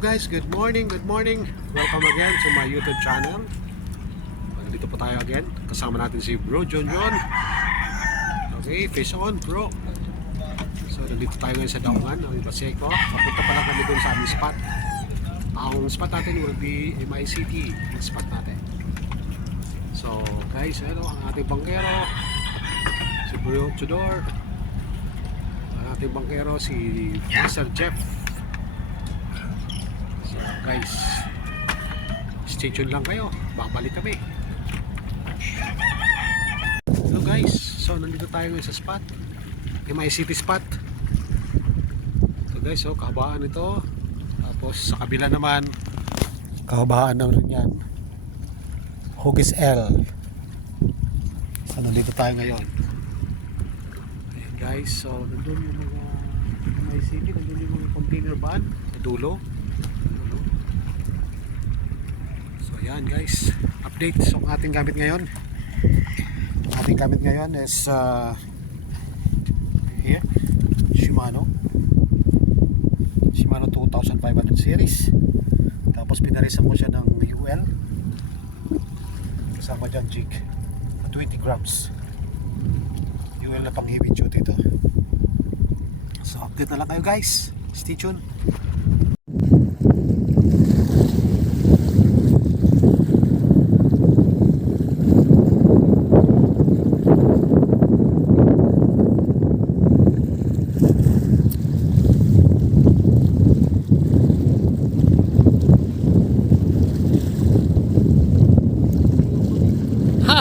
guys, good morning, good morning. Welcome again to my YouTube channel. Nandito po tayo again. Kasama natin si Bro John John. Okay, fish on bro. So nandito tayo ngayon sa Daungan, ng Baseco. Papunta pa lang kami dun sa aming spot. Ang spot natin will be MICT, yung spot natin. So guys, ano ang ating bangkero, si Bro Tudor. Ang ating bangkero, si Mr. Jeff. Guys, stay tuned lang kayo. Babalik kami. Hello guys, so nandito tayo ngayon sa spot. MI City spot. So guys, so kahabaan ito. Tapos sa kabila naman, kahabaan na rin yan. Hugis L. So nandito tayo ngayon. Ayan guys, so nandun yung mga MI City, nandun yung mga container van sa. Dulo. So ayan guys, update. So ating gamit ngayon, ating gamit ngayon is uh, here, Shimano. Shimano 2500 series. Tapos pinarisan ko siya ng UL. Kasama dyan jig. 20 grams. UL na pang heavy duty ito. So update na lang kayo guys. Stay tuned.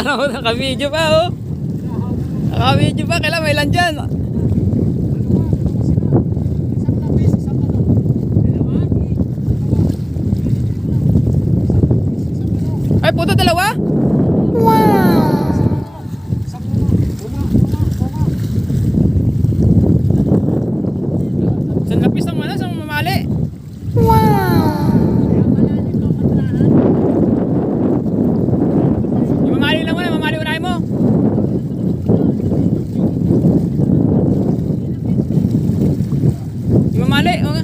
Ano, naka-video pa oh. Naka-video pa, kailan may ilan dyan. Ay, puto dalawa? Wow! Sa lapis ng ano, sa mamali. Yung mamali lang muna, mamali unahin mo. Yung mamali, o nga.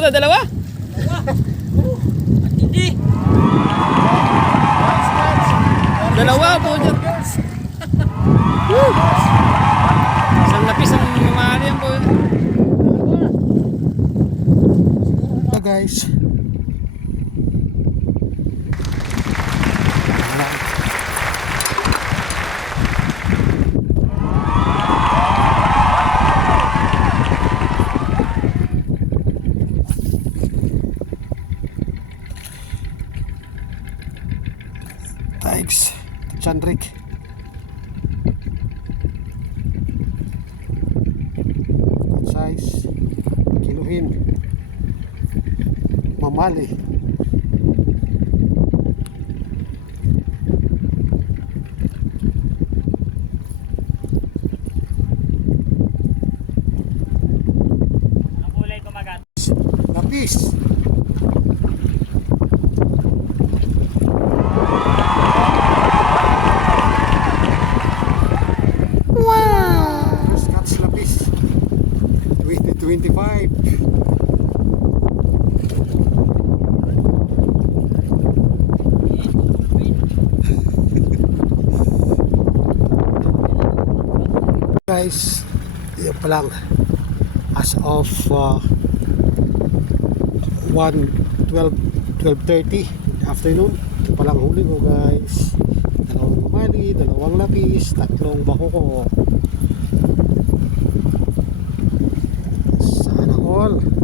Ah, puta, dalawa? Hindi. Dalawa, puta. Woo! Isang lapis ang mamali yan po. Hello guys. Thanks. Chandrik. Good size. Kiluhin mamali. Ang 2025. guys yun pa lang. As of uh, 1 12 12.30 afternoon. Ito pa lang huli ko guys. Dalawang mali dalawang lapis tatlong bako ko Well,